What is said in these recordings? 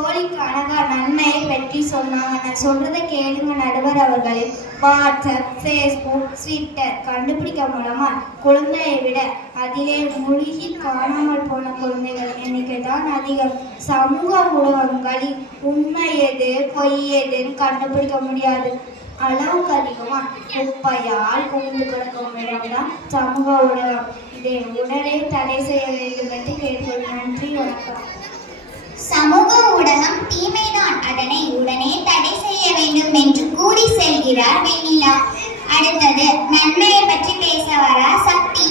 தோழி கனகா நன்மையை பற்றி சொன்னாங்க. நான் சொல்றதை கேளுங்க நடுவர் அவர்களே. வாட்ஸ்அப், ஃபேஸ்புக், ட்விட்டர் கண்டுபிடிக்க மூலமா குழந்தையை விட அதிலே மூழ்கி காணாமல் போன குழந்தைகள் எண்ணிக்கை தான் அதிகம். சமூக ஊடகங்களில் உண்மை எது பொய் எதுன்னு கண்டுபிடிக்க முடியாது. அளவுக்கு அதிகமா குப்பையால் குவிந்து கிடக்கும் இடம்தான் சமூக ஊடகம். இதை உடனே தடை செய்ய வேண்டும் என்று கேட்கிறேன். நன்றி, வணக்கம். சமூக ஊடகம் தீமைதான், அதனை உடனே தடை செய்ய வேண்டும் என்று கூறி செல்கிறார் வெண்ணிலா. அடுத்தது நன்மையை பற்றி பேச வரா சக்தி.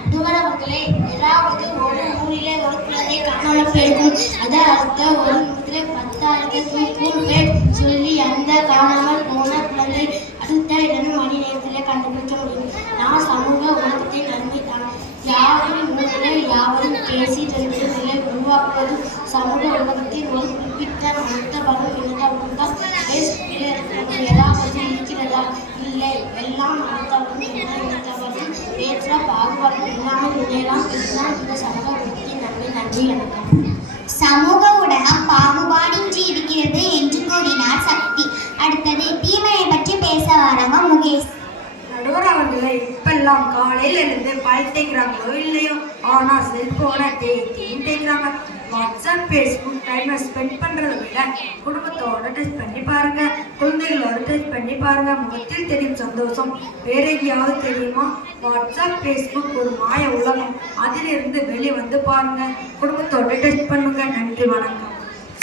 நடுவரவர்களே, ஏதாவது ஒரு ஊரிலே ஒரு குழந்தை காணாமல் போயிருக்கும். அதாவது ஒரு நிமிடத்திலே 10,000 பேர் சொல்லி அந்த காணாமல் போன குழந்தை அடுத்த 2 மணி நேரத்திலே கண்டுபிடிக்க முடியும். நான் சமூக ஊடகத்தை நன்மை தான். யாரும் ஊரில் யாவரும் பேசி தெரிந்து நிலை உருவாக்குவது சமூக ஊடகத்தின் ஒரு குறிப்பிட்ட மனிதபலம் இணைந்தவர்கள் தான். பேஸ்புக்கில் இருக்கிறது ஏதாவது இருக்கிறதா? இல்லை, எல்லாம் மனிதவரும் இணைந்தவர்கள் ஏற்ற பாகுபாடு இல்லாமல் முன்னேறாம். இதுதான் இந்த சமூக ஊடகத்தின் நன்மை. நன்றி, வணக்கம். சமூக ஊடகம் பாகுபாடின்றி இருக்கிறது என்று கூறினார் சக்தி. அடுத்தது தீமையை பற்றி பேச வராங்க முகேஷ். நடுவர் அவர்களை இப்பெல்லாம் காலையில இருந்து பல் தேய்க்கிறாங்களோ இல்லையோ, ஆனா செல்போனை தேய்க்கிறாங்க. வாட்ஸ்அப், ஃபேஸ்புக் டைமை ஸ்பெண்ட் பண்றதை விட குடும்பத்தோட டெஸ்ட் பண்ணி பாருங்க, குழந்தைகளோட டெஸ்ட் பண்ணி பாருங்க. முகத்தில் தெரியும் சந்தோஷம் வேற எங்கேயாவது தெரியுமா? வாட்ஸ்அப், ஃபேஸ்புக் ஒரு மாய உலகம். அதிலிருந்து வெளியே வந்து பாருங்க, குடும்பத்தோட டெஸ்ட் பண்ணுங்க. நன்றி, வணக்கம்.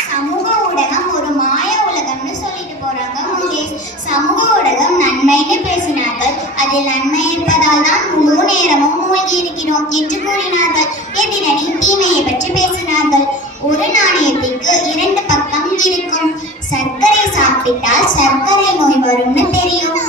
சமூக ஊடகம் ஒரு மாய உலகம்னு சொல்லிட்டு போறாங்க முகேஷ். சமூக ஊடகம் நன்மைன்னு பேசினார்கள். அதில் நன்மை இருப்பதால் தான் முழு நேரமும் மூழ்கி இருக்கிறோம் என்று கூறினார்கள். எதிரணி தீமையை பற்றி பேசினார்கள். ஒரு நாணயத்திற்கு 2 பக்கம் இருக்கும். சர்க்கரை சாப்பிட்டால் சர்க்கரை நோய் வரும்னு தெரியும்.